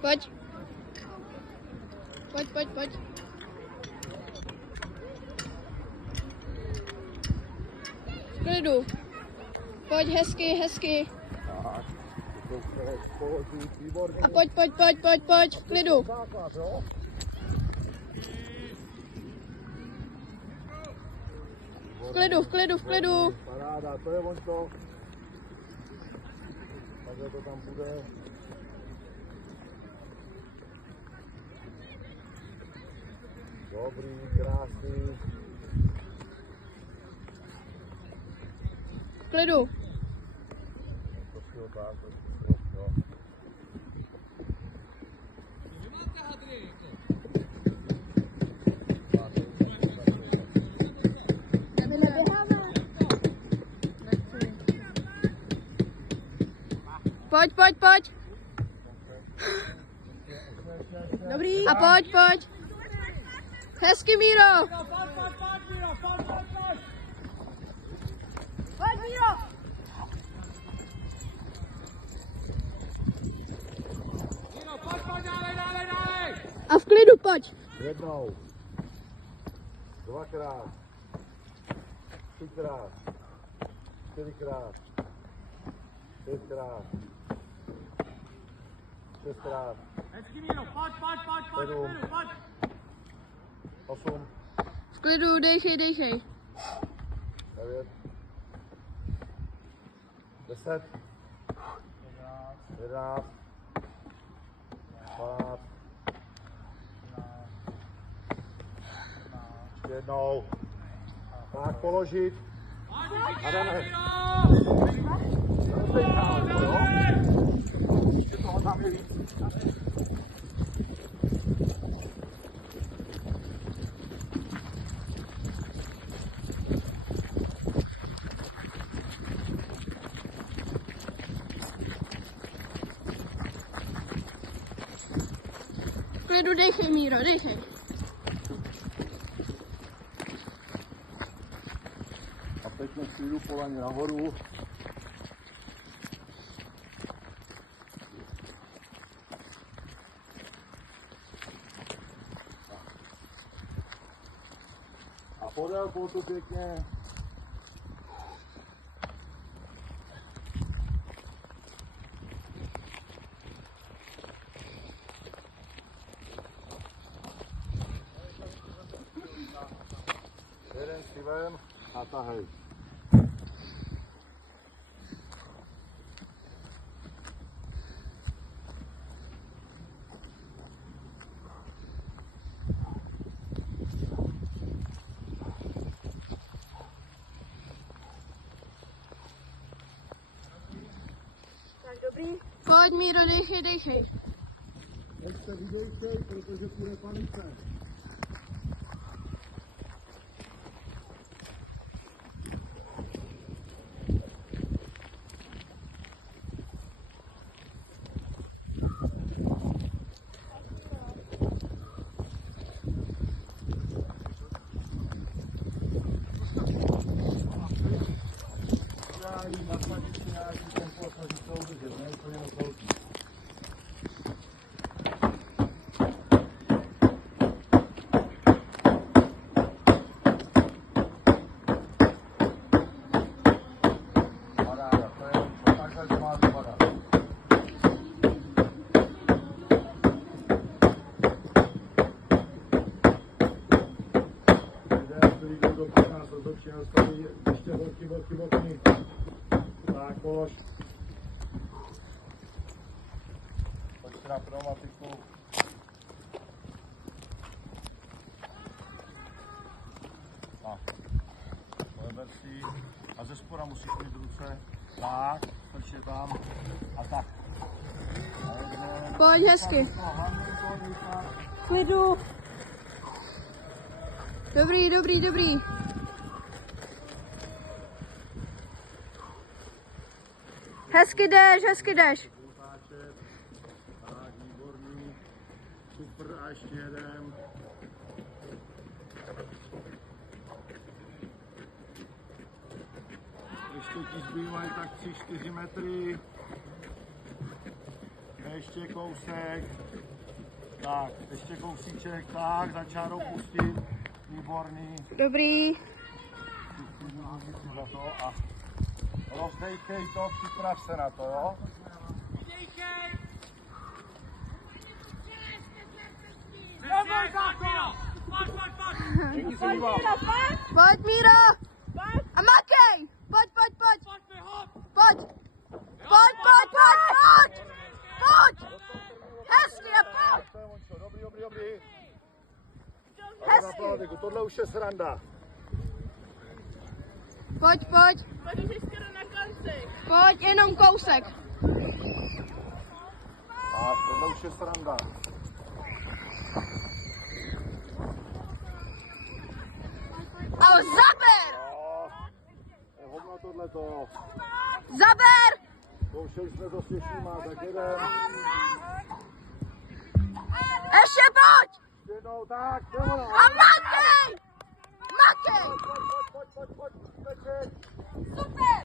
Pojď. Pojď. V klidu. Pojď, hezky. A pojď, v klidu. V klidu. Paráda, to je on to. Takhle to tam bude. Dobrý, krásný. V klidu. Pojď. Dobrý. A pojď. Hezky, Míro. Pojď, Míro. A v klidu, pojď. Jednou. Dvakrát. Třikrát. Čtyřikrát. Pětkrát. Šestkrát. Hezky, Míro, pojď. 8. V klidu, dejchej. 9. 10. 11. 12. Jednou. Tak položit. A jdeme. Ještě toho tam je víc. V klidu, dejchej, Míro, dejchej. A teď jsme chvíli polaně nahoru. A podél tu pěkně. Jeden si vem a tahej. Tak dobrý. Pojď, Míro, dejchej. Teď se vydejchej, protože půjde panice. Ještě boky. Tak, polož. Pojď na pneumatiku. Tak. Pojeber si. A ze spora musíš mít ruce. Tak, strč tam. A tak. Pojď, hezky. Klidu. Dobrý. Hezky jdeš. Tak, výborný. Super. A ještě jeden. Ještě ti zbývají tak 3-4 metry. Ještě kousek. Tak, ještě kousíček. Tak, za čárou pustit. Výborný. Dobrý. Za to a rozdejkej to, připrav se na to, jo? Pojď, Míro. A makej. Pojď. Pojď. Hezky a pojď. Dobrý. Hezky. Tohle už je sranda. Pojď. Pojď, jenom kousek. Tak, tohle už je sranda. Ale zaber. Hovno tohleto. Zaber. Zkoušeli jsme to s těžkýma, tak jeden. Ještě pojď. Jednou, tak, jdeme. A makej. Pojď. Super.